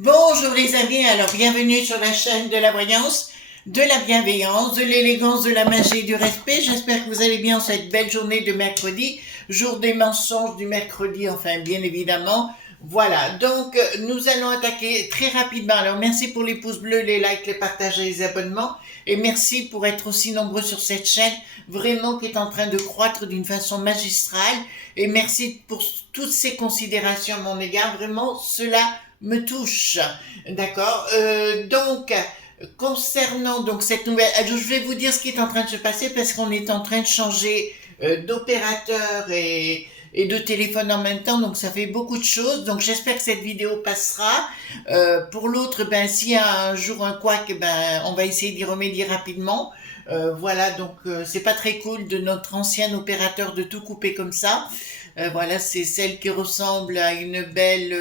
Bonjour les amis, alors bienvenue sur la chaîne de la voyance, de la bienveillance, de l'élégance, de la magie et du respect. J'espère que vous allez bien cette belle journée de mercredi, jour des mensonges du mercredi, enfin bien évidemment. Voilà, donc nous allons attaquer très rapidement. Alors merci pour les pouces bleus, les likes, les partages et les abonnements. Et merci pour être aussi nombreux sur cette chaîne, vraiment qui est en train de croître d'une façon magistrale. Et merci pour toutes ces considérations à mon égard. Vraiment, cela me touche. D'accord. Donc, concernant donc cette nouvelle, je vais vous dire ce qui est en train de se passer parce qu'on est en train de changer d'opérateur et de téléphone en même temps, donc ça fait beaucoup de choses. Donc j'espère que cette vidéo passera. Pour l'autre, ben s'il y a un jour un couac, ben on va essayer d'y remédier rapidement. Voilà, donc c'est pas très cool de notre ancien opérateur de tout couper comme ça. Voilà, c'est celle qui ressemble à une belle,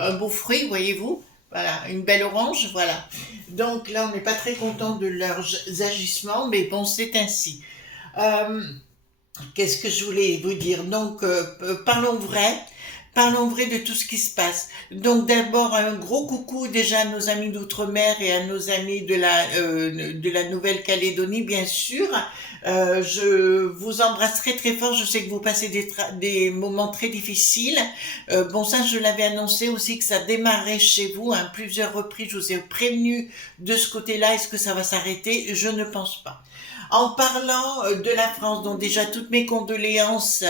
un beau fruit, voyez-vous. Voilà, une belle orange, voilà. Donc là, on n'est pas très content de leurs agissements, mais bon, c'est ainsi. Euh, Qu'est-ce que je voulais vous dire? Donc, parlons vrai. Parlons vrai de tout ce qui se passe. Donc d'abord un gros coucou déjà à nos amis d'outre-mer et à nos amis de la Nouvelle-Calédonie bien sûr. Je vous embrasserai très fort. Je sais que vous passez des moments très difficiles. Bon ça je l'avais annoncé aussi que ça démarrait chez vous à plusieurs reprises. Je vous ai prévenu de ce côté-là. Est-ce que ça va s'arrêter? Je ne pense pas. En parlant de la France, donc déjà toutes mes condoléances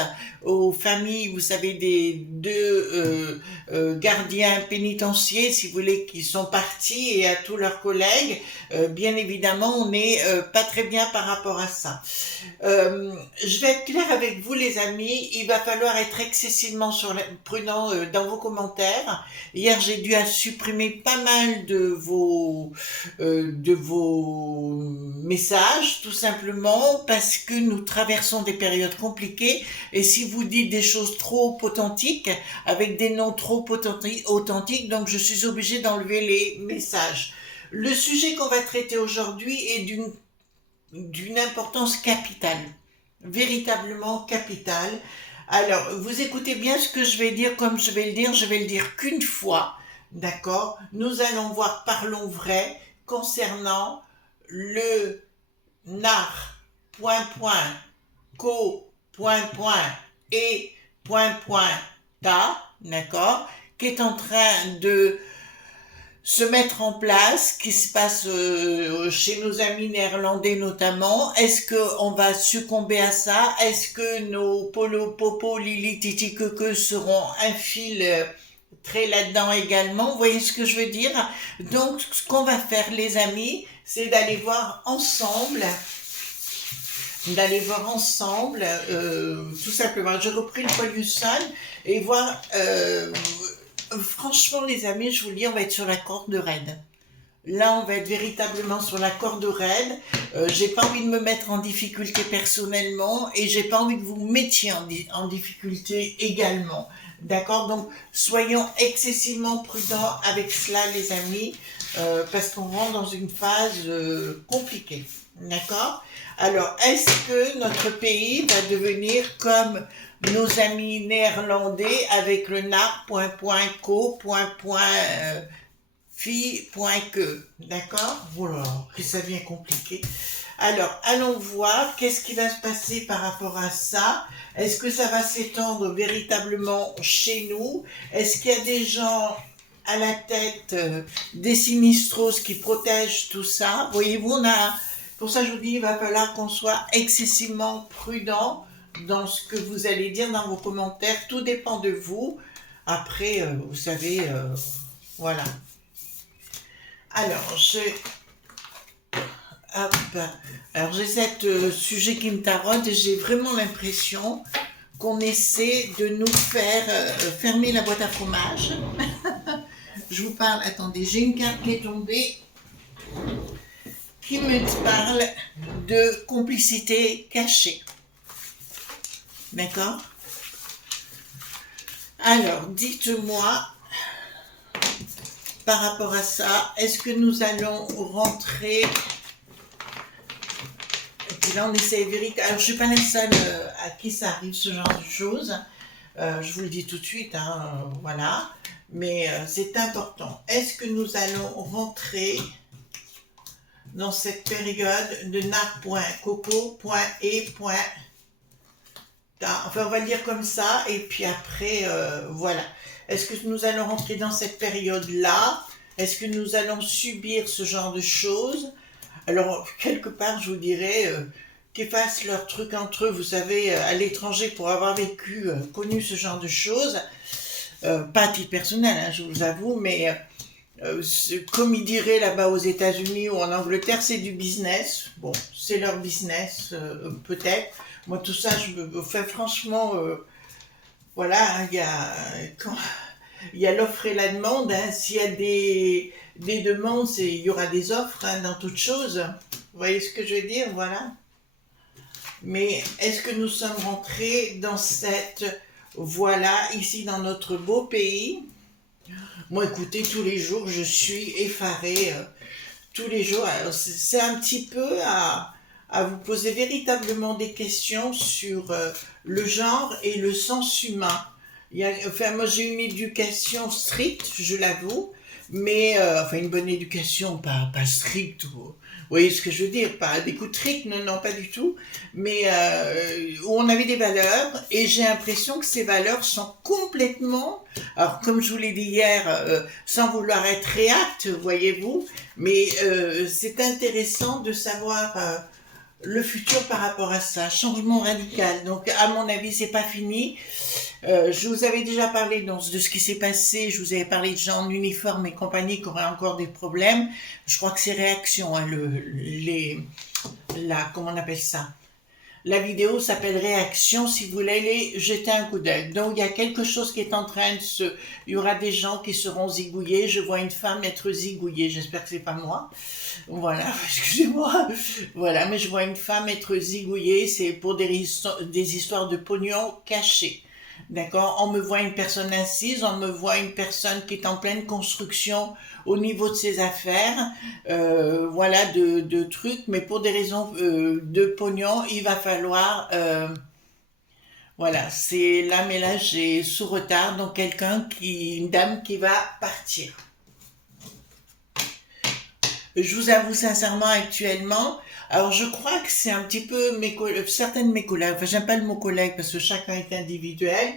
aux familles, vous savez, des deux gardiens pénitentiaires, si vous voulez, qui sont partis et à tous leurs collègues. Bien évidemment, on n'est pas très bien par rapport à ça. Je vais être clair avec vous, les amis. Il va falloir être excessivement prudent dans vos commentaires. Hier, j'ai dû supprimer pas mal de vos messages, tout simplement parce que nous traversons des périodes compliquées. Et si vous dites des choses trop authentiques, avec des noms trop authentiques, donc je suis obligée d'enlever les messages. Le sujet qu'on va traiter aujourd'hui est d'une importance capitale, véritablement capitale. Alors, vous écoutez bien ce que je vais dire, comme je vais le dire qu'une fois, d'accord? Nous allons voir, parlons vrai, concernant le nar, point, point, co, point, point, et, point, point, ta, d'accord? Qui est en train de se mettre en place, qui se passe chez nos amis néerlandais notamment. Est-ce qu'on va succomber à ça? Est-ce que nos polo, popo, lili, titi, que seront infiltrés là-dedans également? Vous voyez ce que je veux dire? Donc, ce qu'on va faire, les amis, c'est d'aller voir ensemble, tout simplement. J'ai repris le Polyuson et voir franchement, les amis, je vous le dis, on va être sur la corde raide. Là, on va être véritablement sur la corde raide. J'ai pas envie de me mettre en difficulté personnellement et j'ai pas envie que vous me mettiez en difficulté également. D'accord? Donc, soyons excessivement prudents avec cela, les amis, parce qu'on rentre dans une phase compliquée. D'accord? Alors, est-ce que notre pays va devenir comme nos amis néerlandais avec le nar, point, point, co, point, point, fi, point, que. D'accord? Voilà, que ça devient compliqué. Alors, allons voir qu'est-ce qui va se passer par rapport à ça. Est-ce que ça va s'étendre véritablement chez nous? Est-ce qu'il y a des gens à la tête des sinistros qui protègent tout ça? Voyez-vous, pour ça je vous dis, il va falloir qu'on soit excessivement prudent dans ce que vous allez dire dans vos commentaires. Tout dépend de vous. Après, vous savez, voilà. Alors, j'ai cet sujet qui me tarote et j'ai vraiment l'impression qu'on essaie de nous faire fermer la boîte à fromage. Je vous parle, attendez, j'ai une carte qui est tombée qui me parle de complicité cachée. D'accord? Alors, dites-moi, par rapport à ça, est-ce que nous allons rentrer? Et puis là, on essaie véritablement. Alors, je ne suis pas la seule à qui ça arrive, ce genre de choses. Je vous le dis tout de suite, hein, voilà. mais c'est important. Est-ce que nous allons rentrer dans cette période de nar.coco.e. Enfin, on va le dire comme ça, et puis après, voilà. Est-ce que nous allons rentrer dans cette période-là? Est-ce que nous allons subir ce genre de choses? Alors, quelque part, je vous dirais qu'ils fassent leur truc entre eux, vous savez, à l'étranger, pour avoir vécu, connu ce genre de choses. Pas à titre personnel, hein, je vous avoue, mais comme ils diraient là-bas aux États-Unis ou en Angleterre, c'est du business. Bon, c'est leur business, peut-être. Moi, tout ça, je me fais franchement, voilà, hein, il y a l'offre et la demande. Hein. S'il y a des demandes, il y aura des offres, hein, dans toute chose. Vous voyez ce que je veux dire? Voilà. Mais est-ce que nous sommes rentrés dans cette voie-là, ici dans notre beau pays? Moi, écoutez, tous les jours, je suis effarée. Tous les jours, c'est un petit peu à vous poser véritablement des questions sur le genre et le sens humain. Enfin, moi, j'ai une éducation stricte, je l'avoue, mais enfin, une bonne éducation, pas stricte. Vous voyez ce que je veux dire? Pas des coups de trick, non, non, pas du tout. Mais où on avait des valeurs, et j'ai l'impression que ces valeurs sont complètement, alors comme je vous l'ai dit hier, sans vouloir être réacte, voyez-vous, mais c'est intéressant de savoir le futur par rapport à ça, changement radical. Donc, à mon avis, c'est pas fini. Je vous avais déjà parlé de ce qui s'est passé. Je vous avais parlé de gens en uniforme et compagnie qui auraient encore des problèmes. Je crois que c'est réaction, hein, comment on appelle ça? La vidéo s'appelle Réaction, si vous voulez aller jeter un coup d'œil. Donc, il y a quelque chose qui est en train de se... Il y aura des gens qui seront zigouillés. Je vois une femme être zigouillée. J'espère que c'est pas moi. Voilà, excusez-moi. Voilà, mais je vois une femme être zigouillée. C'est pour des histoires de pognon cachés. D'accord? On me voit une personne assise, on me voit une personne qui est en pleine construction au niveau de ses affaires, voilà, de trucs, mais pour des raisons de pognon, il va falloir, voilà, c'est là, mais là, j'ai sous retard, donc une dame qui va partir. Je vous avoue sincèrement, actuellement, alors je crois que c'est un petit peu certaines de mes collègues, enfin j'aime pas le mot collègue parce que chacun est individuel,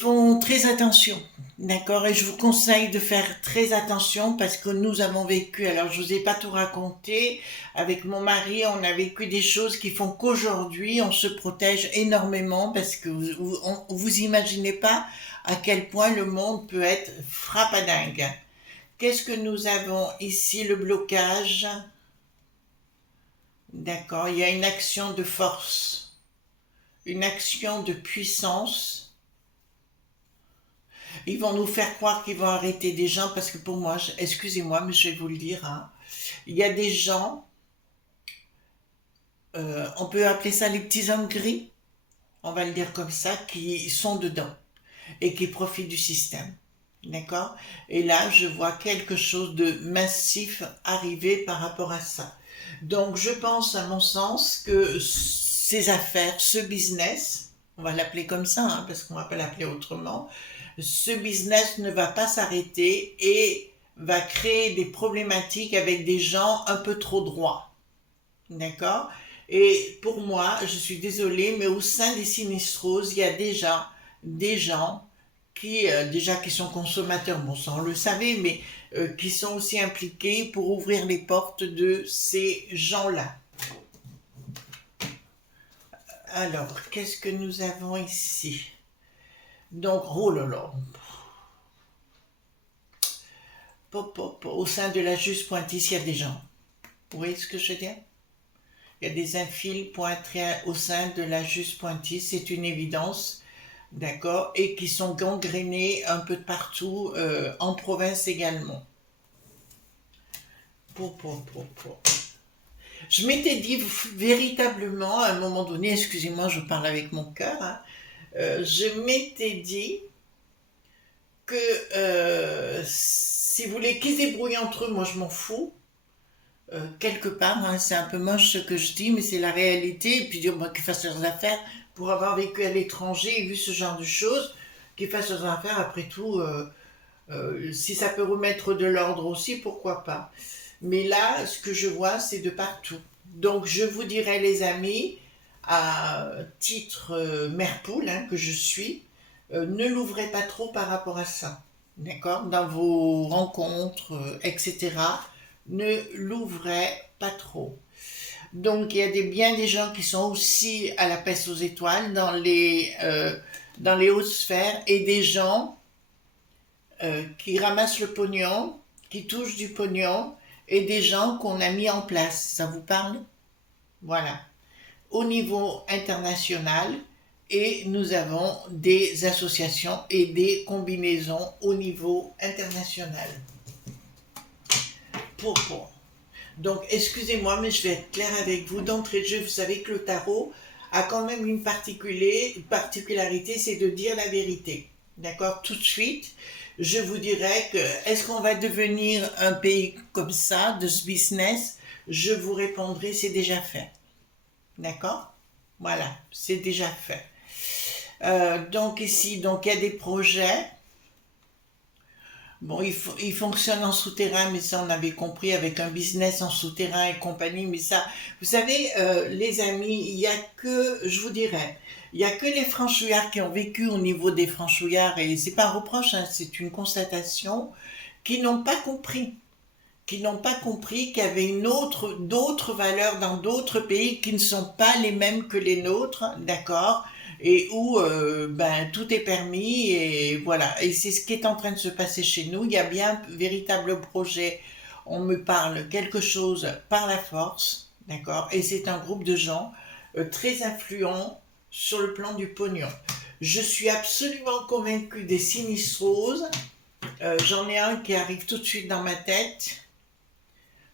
font très attention, d'accord? Et je vous conseille de faire très attention parce que nous avons vécu, alors je vous ai pas tout raconté, avec mon mari, on a vécu des choses qui font qu'aujourd'hui, on se protège énormément parce que vous imaginez pas à quel point le monde peut être frappadingue. Qu'est-ce que nous avons ici? Le blocage. D'accord, il y a une action de force, une action de puissance. Ils vont nous faire croire qu'ils vont arrêter des gens parce que pour moi, excusez-moi, mais je vais vous le dire, hein, il y a des gens, on peut appeler ça les petits hommes gris, on va le dire comme ça, qui sont dedans et qui profitent du système. D'accord? Et là, je vois quelque chose de massif arriver par rapport à ça. Donc, je pense, à mon sens, que ces affaires, ce business, on va l'appeler comme ça, hein, parce qu'on ne va pas l'appeler autrement, ce business ne va pas s'arrêter et va créer des problématiques avec des gens un peu trop droits. D'accord? Et pour moi, je suis désolée, mais au sein des sinistroses, il y a déjà des gens qui sont consommateurs, bon ça on le savait, mais qui sont aussi impliqués pour ouvrir les portes de ces gens-là. Alors, qu'est-ce que nous avons ici? Donc, oh là là. Au sein de la Juste Pointisse, il y a des gens. Vous voyez ce que je veux dire? Il y a des infiltrés au sein de la Juste Pointisse, c'est une évidence. D'accord, et qui sont gangrénés un peu de partout, en province également. Je m'étais dit véritablement, à un moment donné, excusez-moi, je parle avec mon cœur, hein, je m'étais dit que si vous voulez qu'ils se débrouillent entre eux, moi je m'en fous. Quelque part, hein, c'est un peu moche ce que je dis, mais c'est la réalité, et puis dire qu'ils fassent leurs affaires. Pour avoir vécu à l'étranger et vu ce genre de choses, qu'il fasse ses affaires, après tout, si ça peut remettre de l'ordre aussi, pourquoi pas. Mais là, ce que je vois, c'est de partout. Donc, je vous dirais, les amis, à titre mère poule, hein, que je suis, ne l'ouvrez pas trop par rapport à ça. D'accord? Dans vos rencontres, etc. Ne l'ouvrez pas trop. Donc, il y a bien des gens qui sont aussi à la peste aux étoiles dans les hautes sphères et des gens qui ramassent le pognon, qui touchent du pognon et des gens qu'on a mis en place. Ça vous parle? Voilà. Au niveau international et nous avons des associations et des combinaisons au niveau international. Pour. Donc, excusez-moi, mais je vais être claire avec vous. D'entrée de jeu, vous savez que le tarot a quand même une particularité, c'est de dire la vérité. D'accord? Tout de suite, je vous dirais que, est-ce qu'on va devenir un pays comme ça, de ce business? Je vous répondrai, c'est déjà fait. D'accord? Voilà, c'est déjà fait. Donc ici, donc il y a des projets. Bon, il fonctionne en souterrain, mais ça on avait compris avec un business en souterrain et compagnie. Mais ça, vous savez, les amis, il y a que, je vous dirais, il y a que les franchouillards qui ont vécu au niveau des franchouillards, et c'est pas un reproche, hein, c'est une constatation, qui n'ont pas compris. Qui n'ont pas compris qu'il y avait d'autres valeurs dans d'autres pays qui ne sont pas les mêmes que les nôtres, d'accord? Et où ben, tout est permis et voilà. Et c'est ce qui est en train de se passer chez nous. Il y a bien un véritable projet. On me parle quelque chose par la force, d'accord? Et c'est un groupe de gens très influents sur le plan du pognon. Je suis absolument convaincue des sinistroses. J'en ai un qui arrive tout de suite dans ma tête.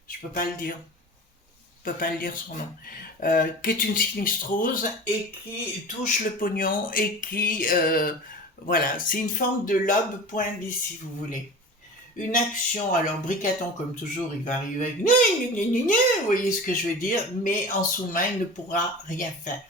Je peux pas le dire. Je peux pas le dire son nom. Qui est une sinistrose et qui touche le pognon et qui voilà, c'est une forme de lobe point bis si vous voulez. Une action, alors Bricaton comme toujours, il va arriver avec vous voyez ce que je veux dire, mais en sous-main il ne pourra rien faire.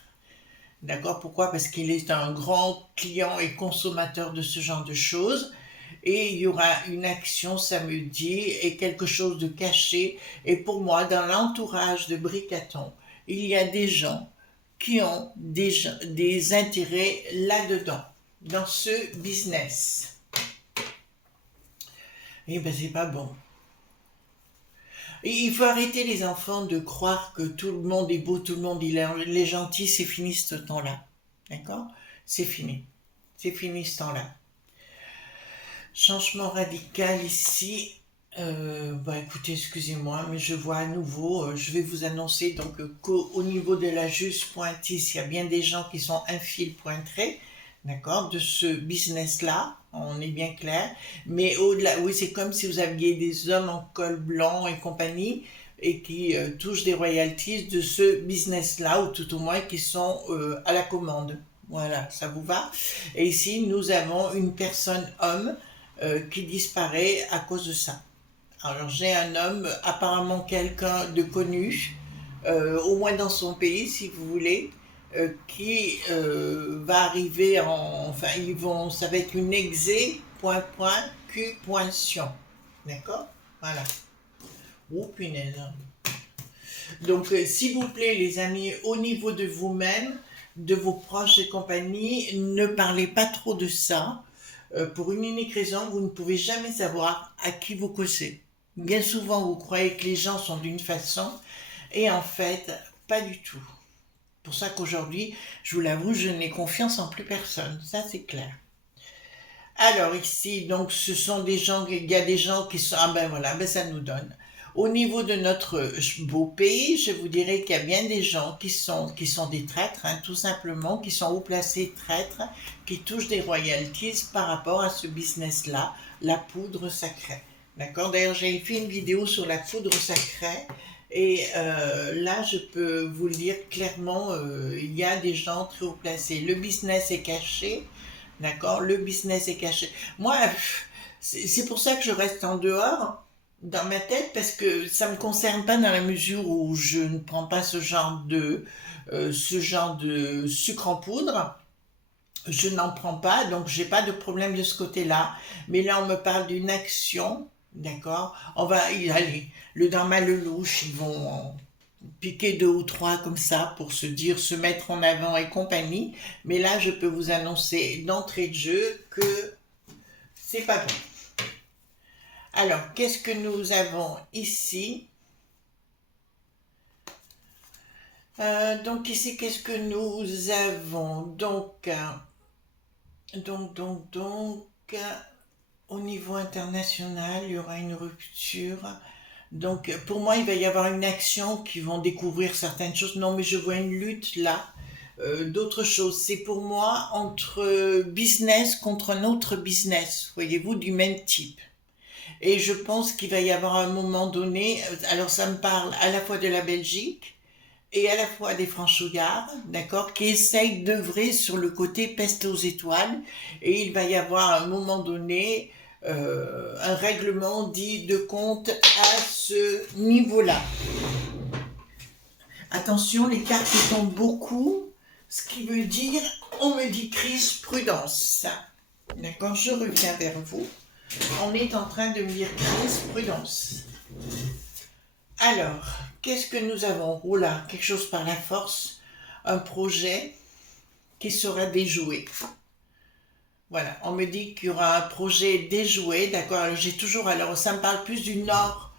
D'accord? Pourquoi? Parce qu'il est un grand client et consommateur de ce genre de choses. Et il y aura une action samedi et quelque chose de caché. Et pour moi, dans l'entourage de Bricaton, il y a des gens qui ont des intérêts là-dedans, dans ce business. Et ben c'est pas bon. Et il faut arrêter les enfants de croire que tout le monde est beau, tout le monde il est gentil, c'est fini ce temps-là. D'accord? C'est fini. C'est fini ce temps-là. Changement radical ici. Bah écoutez, excusez-moi, mais je vois à nouveau, je vais vous annoncer donc qu'au niveau de la Juste Pointis, il y a bien des gens qui sont infiltrés, d'accord, de ce business-là, on est bien clair. Mais au-delà, oui, c'est comme si vous aviez des hommes en col blanc et compagnie et qui touchent des royalties de ce business-là, ou tout au moins qui sont à la commande. Voilà, ça vous va? Et ici, nous avons une personne homme qui disparaît à cause de ça. Alors j'ai un homme, apparemment quelqu'un de connu, au moins dans son pays si vous voulez, qui va arriver enfin ça va être une exé, Q, sion. D'accord? Voilà. Oh punaise. Donc s'il vous plaît les amis, au niveau de vous-même, de vos proches et compagnie, ne parlez pas trop de ça. Pour une unique raison, vous ne pouvez jamais savoir à qui vous causez. Bien souvent, vous croyez que les gens sont d'une façon, et en fait, pas du tout. Pour ça qu'aujourd'hui, je vous l'avoue, je n'ai confiance en plus personne. Ça, c'est clair. Alors ici, donc, ce sont des gens, il y a des gens qui sont, ah ben voilà, ben ça nous donne. Au niveau de notre beau pays, je vous dirais qu'il y a bien des gens qui sont des traîtres, hein, tout simplement, qui sont haut placés traîtres, qui touchent des royalties par rapport à ce business-là, la poudre sacrée. D'accord? D'ailleurs, j'ai fait une vidéo sur la poudre sacrée et là, je peux vous le dire clairement, il y a des gens très haut placés. Le business est caché, d'accord? Le business est caché. Moi, c'est pour ça que je reste en dehors dans ma tête parce que ça me concerne pas dans la mesure où je ne prends pas ce genre de sucre en poudre. je n'en prends pas, donc j'ai pas de problème de ce côté-là. Mais là, on me parle d'une action, d'accord? On va y aller. Le drama, le louche, ils vont piquer deux ou trois comme ça pour se dire, se mettre en avant et compagnie. Mais là, je peux vous annoncer d'entrée de jeu que c'est pas bon. Alors, qu'est-ce que nous avons ici? Donc ici, qu'est-ce que nous avons? Au niveau international, il y aura une rupture. Donc, pour moi, il va y avoir une action qui vont découvrir certaines choses. Non, mais je vois une lutte là. D'autres choses. C'est pour moi entre business contre un autre business, voyez-vous, du même type. Et je pense qu'il va y avoir un moment donné, alors ça me parle à la fois de la Belgique et à la fois des franchouillards, d'accord, qui essayent d'œuvrer sur le côté peste aux étoiles. Et il va y avoir à un moment donné un règlement dit de compte à ce niveau-là. Attention, les cartes tombent beaucoup, ce qui veut dire, on me dit crise, prudence. D'accord, je reviens vers vous. On est en train de me dire crise, prudence. Alors, qu'est-ce que nous avons? Oh là, quelque chose par la force, un projet qui sera déjoué. Voilà, on me dit qu'il y aura un projet déjoué, d'accord. Alors j'ai toujours, alors ça me parle plus du nord,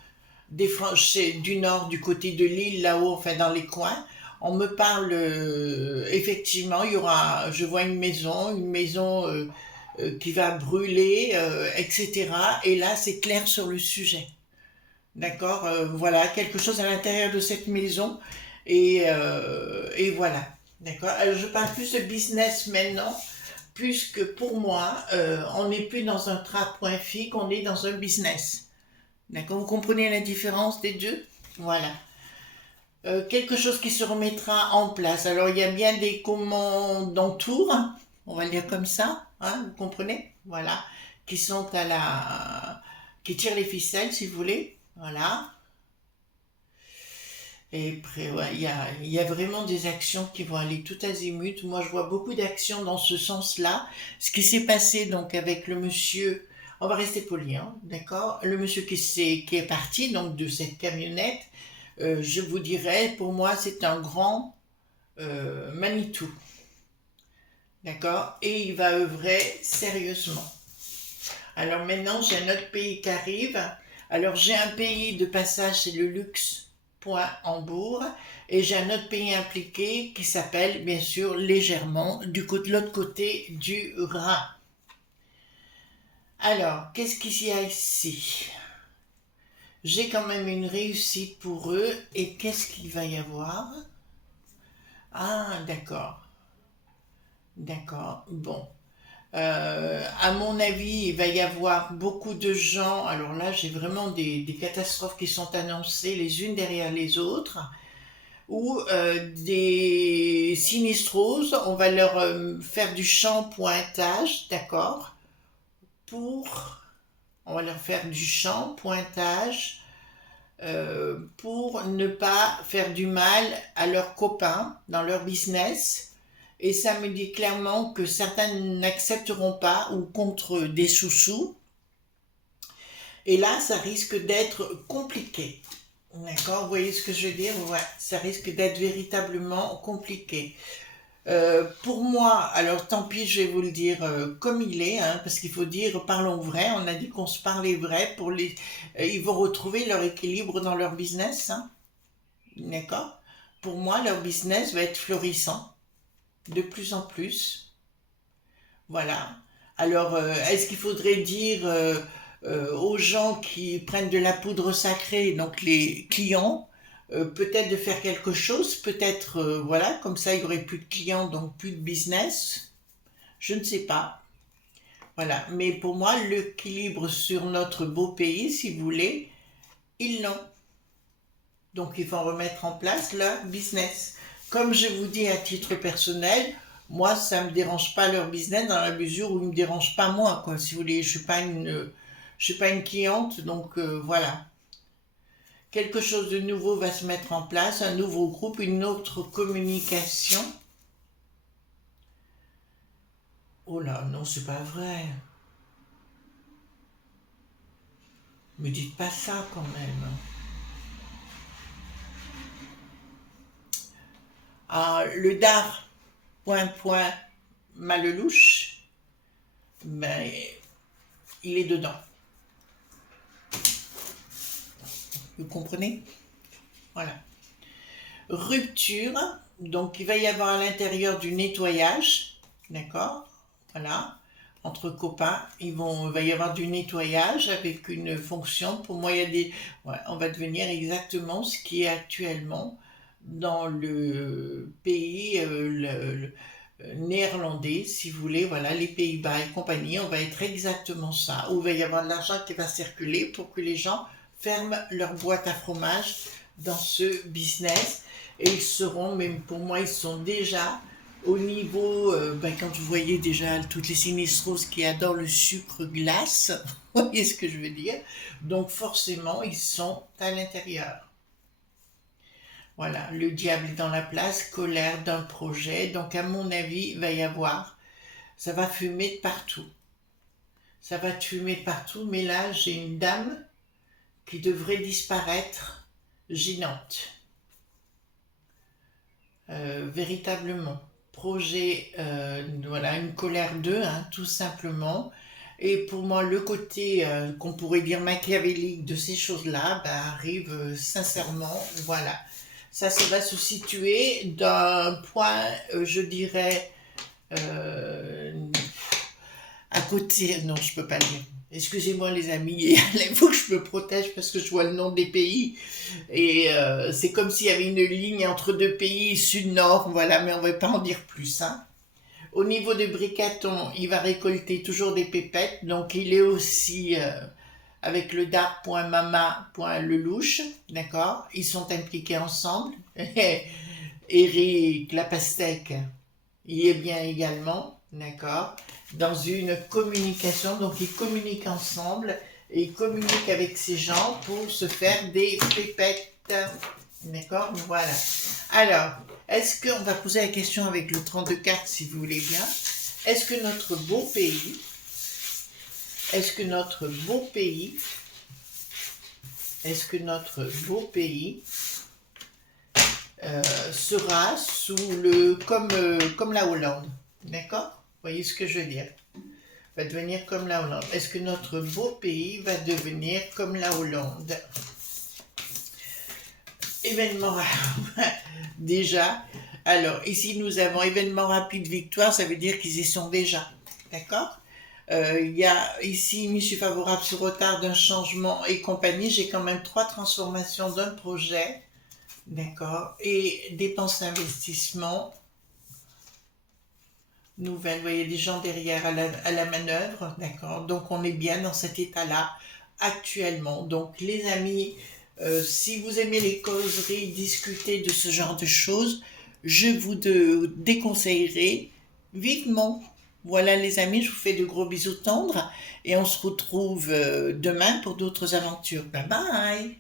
du nord, du côté de l'île, là-haut, enfin dans les coins. On me parle, effectivement, il y aura, je vois une maison qui va brûler, etc. Et là, c'est clair sur le sujet. D'accord, voilà, quelque chose à l'intérieur de cette maison. Et voilà. D'accord. Alors, je parle plus de business maintenant, puisque pour moi, on n'est plus dans un trapoint-fixe, on est dans un business. D'accord, vous comprenez la différence des deux? Voilà. Quelque chose qui se remettra en place. Alors, il y a bien des commandes en tour, hein, on va le dire comme ça, hein, vous comprenez? Voilà, qui sont qui tirent les ficelles, si vous voulez. Voilà. Et après, ouais, il y a vraiment des actions qui vont aller tout azimut. Moi, je vois beaucoup d'actions dans ce sens-là. Ce qui s'est passé donc avec le monsieur, on va rester poli, hein, d'accord? Le monsieur qui est parti donc de cette camionnette, je vous dirais, pour moi, c'est un grand Manitou, d'accord? Et il va œuvrer sérieusement. Alors maintenant, j'ai un autre pays qui arrive. Alors j'ai un pays de passage, c'est le luxe, point Hambourg. Et j'ai un autre pays impliqué qui s'appelle, bien sûr, légèrement, de l'autre côté du Rhin. Alors, qu'est-ce qu'il y a ici? J'ai quand même une réussite pour eux. Et qu'est-ce qu'il va y avoir? Ah, d'accord. D'accord. Bon. À mon avis, il va y avoir beaucoup de gens. Alors là, j'ai vraiment des catastrophes qui sont annoncées les unes derrière les autres, ou des sinistroses. On va leur faire du champ-pointage, d'accord? Pour, on va leur faire du champ-pointage pour ne pas faire du mal à leurs copains dans leur business. Et ça me dit clairement que certains n'accepteront pas ou contre des sous-sous. Et là, ça risque d'être compliqué. D'accord, vous voyez ce que je veux dire? Ouais, ça risque d'être véritablement compliqué. Pour moi, alors tant pis, je vais vous le dire comme il est, hein, parce qu'il faut dire parlons vrai. On a dit qu'on se parlait vrai pour ils vont retrouver leur équilibre dans leur business, hein, d'accord? Pour moi, leur business va être florissant de plus en plus. Voilà. Alors, est-ce qu'il faudrait dire aux gens qui prennent de la poudre sacrée, donc les clients, peut-être de faire quelque chose, peut-être, voilà, comme ça il n'y aurait plus de clients, donc plus de business. Je ne sais pas. Voilà. Mais pour moi, l'équilibre sur notre beau pays, si vous voulez, ils l'ont. Donc il faut remettre en place leur business. Comme je vous dis à titre personnel, moi ça me dérange pas leur business dans la mesure où il me dérange pas moi, quoi. Si vous voulez, je suis pas une cliente, donc voilà. Quelque chose de nouveau va se mettre en place, un nouveau groupe, une autre communication. Oh là, non, c'est pas vrai. Me dites pas ça quand même. Ah, le dard, point, point, Malelouche, ben, il est dedans. Vous comprenez? Voilà. Rupture, donc il va y avoir à l'intérieur du nettoyage, d'accord? Voilà. Entre copains, il va y avoir du nettoyage avec une fonction. Pour moi, il y a des. Ouais, on va devenir exactement ce qui est actuellement dans le pays néerlandais, si vous voulez, voilà, les Pays-Bas et compagnie. On va être exactement ça. Où il va y avoir de l'argent qui va circuler pour que les gens ferment leur boîte à fromage dans ce business. Et ils seront, même pour moi, ils sont déjà au niveau, quand vous voyez déjà toutes les sinistroses qui adorent le sucre glace, vous voyez ce que je veux dire? Donc forcément, ils sont à l'intérieur. Voilà, le diable est dans la place, colère d'un projet. Donc à mon avis, il va y avoir, ça va fumer de partout. Ça va fumer de partout, mais là, j'ai une dame qui devrait disparaître, gênante. Véritablement. Projet, voilà, une colère d'eux, hein, tout simplement. Et pour moi, le côté qu'on pourrait dire machiavélique de ces choses-là arrive sincèrement, voilà. Ça va se situer d'un point, je dirais, euh, à côté. Non, je peux pas le dire. Excusez-moi les amis, il faut que je me protège parce que je vois le nom des pays et c'est comme s'il y avait une ligne entre deux pays, sud-nord, voilà, mais on ne va pas en dire plus. Hein. Au niveau de Bricaton, il va récolter toujours des pépettes, donc il est aussi avec le dard.mama.lelouch, d'accord? Ils sont impliqués ensemble. Eric, la pastèque, y est bien également, d'accord, dans une communication, donc ils communiquent ensemble et ils communiquent avec ces gens pour se faire des pépettes, d'accord, voilà. Alors, est-ce qu'on va poser la question avec le 32 cartes si vous voulez bien, est-ce que notre beau pays, est-ce que notre beau pays, est-ce que notre beau pays sera sous le comme la Hollande, d'accord? Vous voyez ce que je veux dire? Va devenir comme la Hollande. Est-ce que notre beau pays va devenir comme la Hollande? Événement déjà. Alors ici nous avons événement rapide victoire, ça veut dire qu'ils y sont déjà, d'accord? Il y a ici mission favorable sur retard d'un changement et compagnie. J'ai quand même 3 transformations d'un projet. D'accord. Et dépenses d'investissement nouvelles. Vous voyez des gens derrière à la manœuvre. D'accord. Donc on est bien dans cet état-là actuellement. Donc les amis, si vous aimez les causeries, discuter de ce genre de choses, je vous déconseillerais vivement. Voilà les amis, je vous fais de gros bisous tendres et on se retrouve demain pour d'autres aventures. Bye bye.